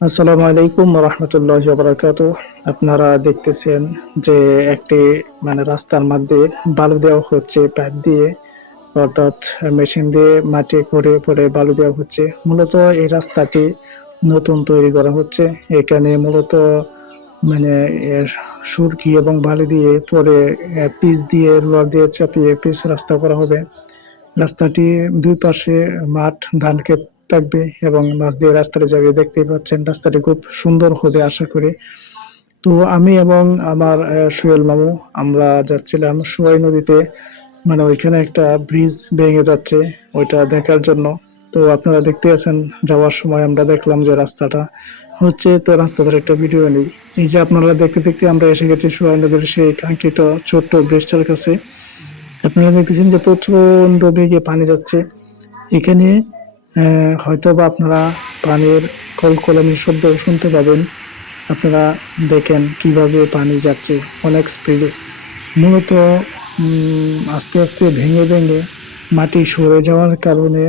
আসসালামু আলাইকুম রহমতুল্লাহ বারাকাতু। আপনারা দেখতেছেন যে একটি রাস্তার মধ্যে বালু দেওয়া হচ্ছে পাইপ দিয়ে, অর্থাৎ মেশিন দিয়ে মাটি করে পরে বালু দেওয়া হচ্ছে। মূলত এই রাস্তাটি নতুন তৈরি করা হচ্ছে। এখানে মূলত মানে এর সুরকি এবং বালি দিয়ে পরে পিচ দিয়ে রোলার দিয়ে চাপিয়ে পিচ রাস্তা করা হবে। রাস্তাটি দুই পাশে মাঠ, ধান ক্ষেত থাকবে এবং মাঝ দিয়ে রাস্তাটি যাবে। দেখতেই পাচ্ছেন রাস্তাটি খুব সুন্দর হবে আশা করি। তো আমি এবং আমার সোহেল মামু আমরা যাচ্ছিলাম সোয়াই নদীতে, ওইখানে একটা ব্রিজ ভেঙে যাচ্ছে, ওইটা দেখার জন্য। তো আপনারা দেখতে আছেন, যাওয়ার সময় আমরা দেখলাম যে রাস্তাটা হচ্ছে, তো রাস্তাটার একটা ভিডিও নেই। এই যে আপনারা দেখতে দেখতে আমরা এসে গেছি সোয়াই নদীর সেই কাঙ্ক্ষিত ছোট্ট ব্রিজটার কাছে। আপনারা দেখতেছেন যে প্রচন্ড বেগে পানি যাচ্ছে এখানে। হয়তো বা আপনারা পানির কলকলানির শব্দ শুনতে পাবেন। আপনারা দেখেন কিভাবে পানি যাচ্ছে অনেক স্পিডে। মূলত আস্তে আস্তে ভেঙে ভেঙে মাটি সরে যাওয়ার কারণে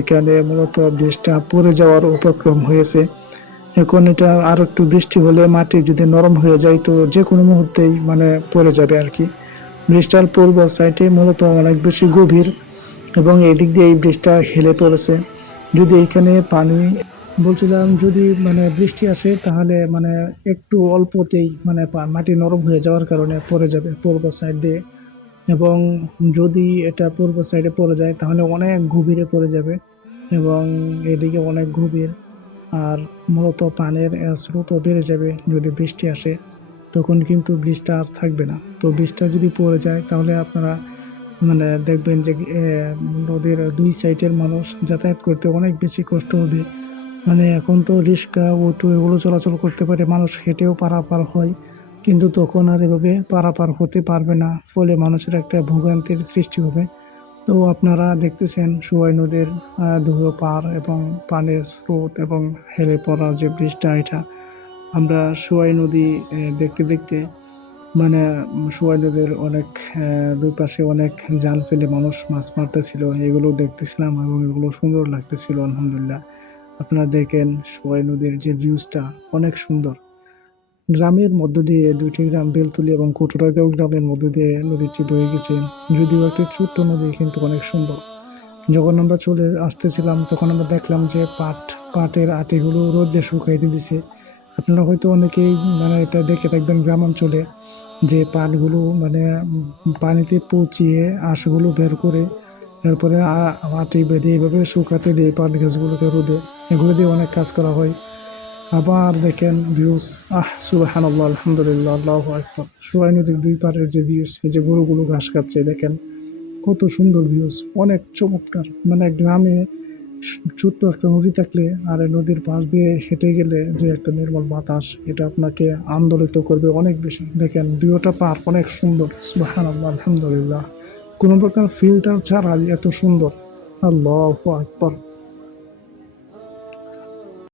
এখানে মূলত ব্রিজটা পড়ে যাওয়ার উপক্রম হয়েছে। এখন এটা আর একটু বৃষ্টি হলে মাটি যদি নরম হয়ে যায় তো যে কোনো মুহূর্তেই পড়ে যাবে আর কি। ব্রিজটার পূর্ব সাইডে মূলত অনেক বেশি গভীর এবং এই দিক দিয়ে এই ব্রিজটা হেলে পড়েছে। যদি এখানে পানি, বলছিলাম যদি বৃষ্টি আসে তাহলে একটু অল্পতেই মাটি নরম হয়ে যাওয়ার কারণে পড়ে যাবে পূর্ব সাইড দিয়ে। এবং যদি এটা পূর্ব সাইডে পড়ে যায় তাহলে অনেক গভীরে পড়ে যাবে এবং এদিকে অনেক গভীর। আর মূলত পানির স্রোতও বেড়ে যাবে যদি বৃষ্টি আসে, তখন কিন্তু ব্রিজটা আর থাকবে না। তো ব্রিজটা যদি পড়ে যায় তাহলে আপনারা দেখবেন যে নদীর দুই সাইডের মানুষ যাতায়াত করতে অনেক বেশি কষ্ট হবে। এখন তো রিক্সা, অটো এগুলো চলাচল করতে পারে, মানুষ হেঁটেও পারাপার হয়, কিন্তু তখন আর এভাবে পারাপার হতে পারবে না, ফলে মানুষের একটা ভোগান্তির সৃষ্টি হবে। তো আপনারা দেখতেছেন সুয়াই নদীর ধুলো পার এবং পানির স্রোত এবং হেলে পড়া যে ব্রিজটা, এটা আমরা সুয়াই নদী দেখতে দেখতে মানে সুয়াই নদীর অনেক দুই পাশে অনেক জাল ফেলে মানুষ মাছ মারতেছিল, এগুলো দেখতেছিলাম এবং এগুলো সুন্দর লাগতেছিল আলহামদুলিল্লাহ। আপনারা দেখেন সোয়াই নদীর যে ভিউজটা অনেক সুন্দর। গ্রামের মধ্য দিয়ে দুইটি গ্রাম, বেলতলি এবং কুটুরাগাঁও গ্রামের মধ্য দিয়ে নদীটি বয়ে গেছে। যদিও একটি ছোট্ট নদী কিন্তু অনেক সুন্দর। যখন আমরা চলে আসতেছিলাম তখন আমরা দেখলাম যে পাটের আটিগুলো রোদে শুকাইতে দিছে। আপনারা হয়তো অনেকেই এটা দেখে থাকবেন গ্রাম অঞ্চলে, যে পাটগুলো পানিতে পচিয়ে আঁশগুলো বের করে এরপরে আটি বেঁধে এভাবে শুকাতে দিয়ে পাট গাছগুলোকে রোদে, এগুলো দিয়ে অনেক কাজ করা হয়। আবার দেখেন ভিউজ, সুবহানাল্লাহ, আলহামদুলিল্লাহ, আল্লাহু আকবার। সুরাই নদীর দুই পারের যে ভিউজ, এই যে গরুগুলো ঘাস খাচ্ছে দেখেন, কত সুন্দর ভিউজ, অনেক চমৎকার। গ্রামে ছোট্ট একটা নদী থাকলে আর এই নদীর পাশ দিয়ে হেঁটে গেলে যে একটা নির্মল বাতাস, এটা আপনাকে আন্দোলিত করবে অনেক বেশি। দেখেন দুইটা পার অনেক সুন্দর, সুবহানাল্লাহ, আলহামদুলিল্লাহ, কোনো প্রকার ফিল্টার ছাড়াই এত সুন্দর। আল্লাহু আকবার।